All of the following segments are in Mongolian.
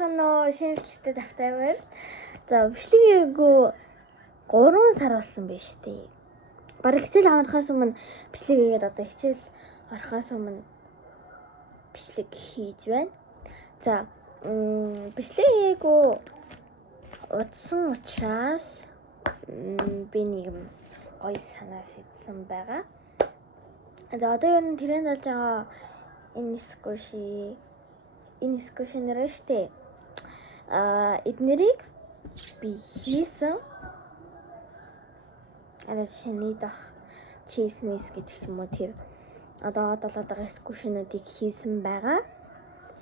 Бацаано шимжлэгтэй тавтаймаар. За бичлэгээгүй 3 сар болсон байж тээ. Бараг хичээл аврахаас өмнө бичлэг хийгээд одоо хичээл орохоос өмнө бичлэг хийж байна. За бичлэгээгүй удсан учраас би нэг гоё санаа сэдсэн байгаа. За одоо ер нь тренд болж байгаа энэ скушинер штэ. Эднэрийг би хийсэн. Шиний дах чизмис гэдэг ч юм уу тэр одоо долоод байгаа скушинуудыг хийсэн байгаа.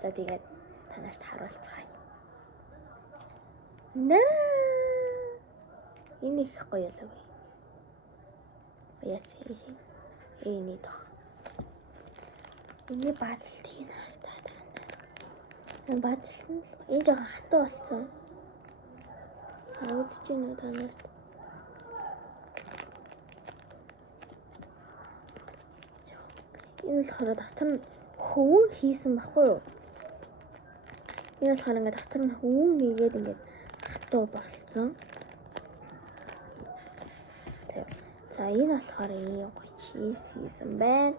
За тэгээд танарт харуулцгаая. Энэ их гоё л үгүй. Яац энэ дах. Энэ бааталтыг нартаа тань. Энэ бааталт нь энэ жоохон хатуу болсон. Харагдаж байна уу та нарт? Энэ болохоор дотор нь хөвөн хийсэн баггүй юу? Энэ болохоор ингээд дотор нь хөвөн хийгээд ингээд хатуу болцсон. За энэ болохоор ийм гоё чиз хийсэн байна.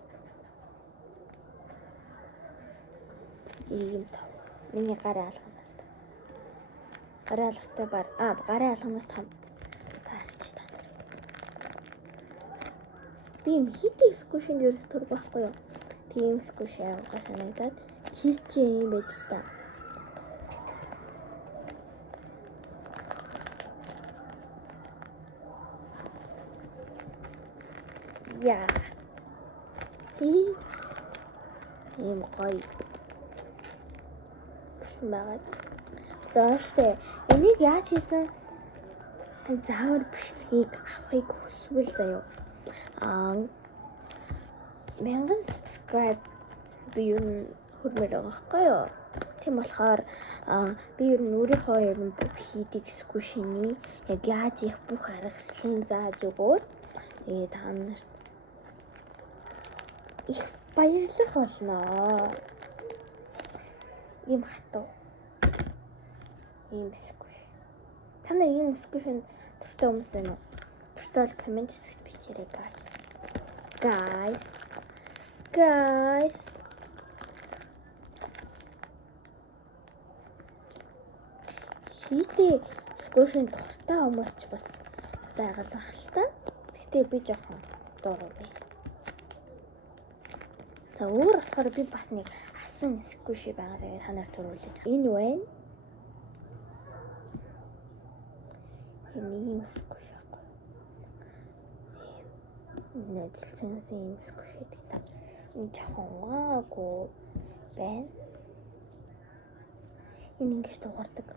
Ийм тав. Миний гарын алхамнаас та. Гарын алхахтай гарын алхамнаас том таарч та. Би хитэ скушин дээрс тург байхгүй юу? Тийм скуш яваа санагдаад чиз чи юм байдаг та. Яа. Ийм гоё. Байгаа. За штэ. Энийг яаж хийсэн? Заавар бичлэгийг авахыг хүсвэл заяа. 1000 subscribe би юу хурмаар байгаа байхгүй юу? Тийм болохоор би юу өөрийнхөө ер нь бүх хийдэг скушины яг яаж их бүх аргачлалын зааж өгөөд та нарт их баярлах болно. Ийм хатуу. Ийм скуш. Та нар ийм скушин дуртай хүмүүс байна уу? Дуртай бол комент хэсэгт бичээрэй guys. Хитэ скушин дуртай хүмүүс ч бас байгалах л та. Гэхдээ би жоохон дургүй. За өөр болохоор би бас нэг асан скуши байгаа. Тэгээд та нарт төрүүлж. Энэ байна. Энэ скуш ахгүй. Нэцэлсэн юм скуш гэдэг та. Энэ жоохон гаагүй байна. Энэ ингэж дуурдаг.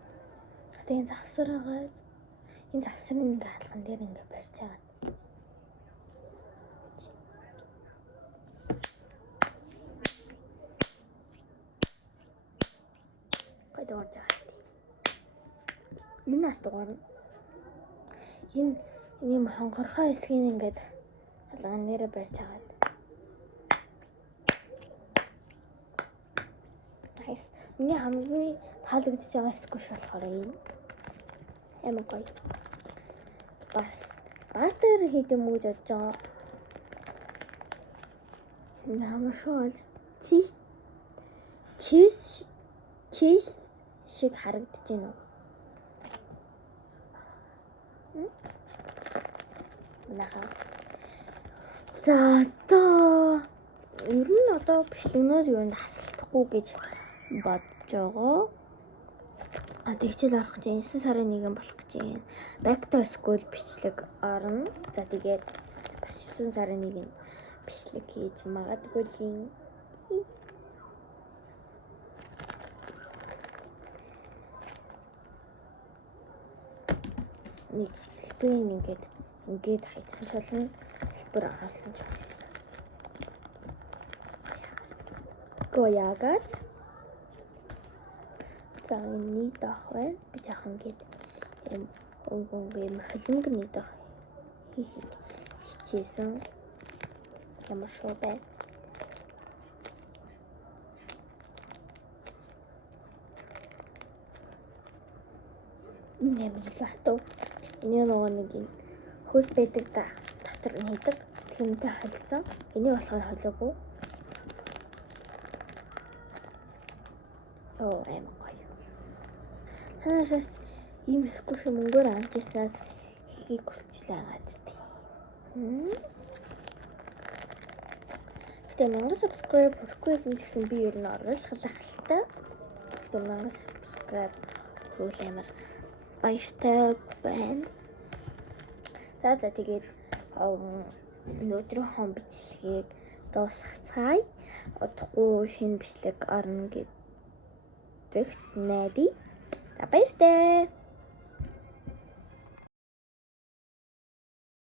Тэгээд энэ завсар байгаа. Энэ завсрын ингээ хаалган дээр ингээ барьж байгаа. Дуурж байгаа шүү дээ. Энэ нас дуурна. Энэ юм хонгорхой хэсгийг ингээд хаалган нэрэ барьж байгаа. Nice. Миний хамгийн таалагдж байгаа скуш болохоор энэ. Ямар гоё. Бас баатар хийдэм үү гэж бодож байгаа. Намаа шоол. Чиз шиг харагдаж байна уу? Нахаа. За одоо ер нь одоо бичлэгнүүд юу н хасалдахгүй гэж бодож байгаа. Тэгчэл орох гэж 9 сарын 1 болох гэж байна. Back to school бичлэг орно. За тэгээд бас 9 сарын 1 бичлэг хийж магадгүй л нэг хэлбэрийн ингээд хайцсан ч болно. Хэлбэр оруулсан ч болно. Гоягат. За энэ нийт ах байна. Би жаахан ингээд юм холимог нийт ах хийх хичээсэн. Ямар шоу байна. Энэ амар л батуу. Энэ нөгөө нэг юм хөөс байдаг да. Дотор нь хийдэг. Тэмтэй холцсон. Энийг болохоор холоогүй. Оо амар гоё. Ханаас ийм скуш мөнгөөр авч ирснаас хийг болчихлаа гадтай. Гэтэ 1000 subscribe хүрхгүйсэн гэсэн би ер нь оролцох хэлтэй. Гэтэ 1000 subscribe хүрүүл амар баяртай байна. За тэгээд өнөөдрийнхөө бичлэгийг дуусгацгаая. Удахгүй шинэ бичлэг орно гэдэгт найдаа. За баяртай.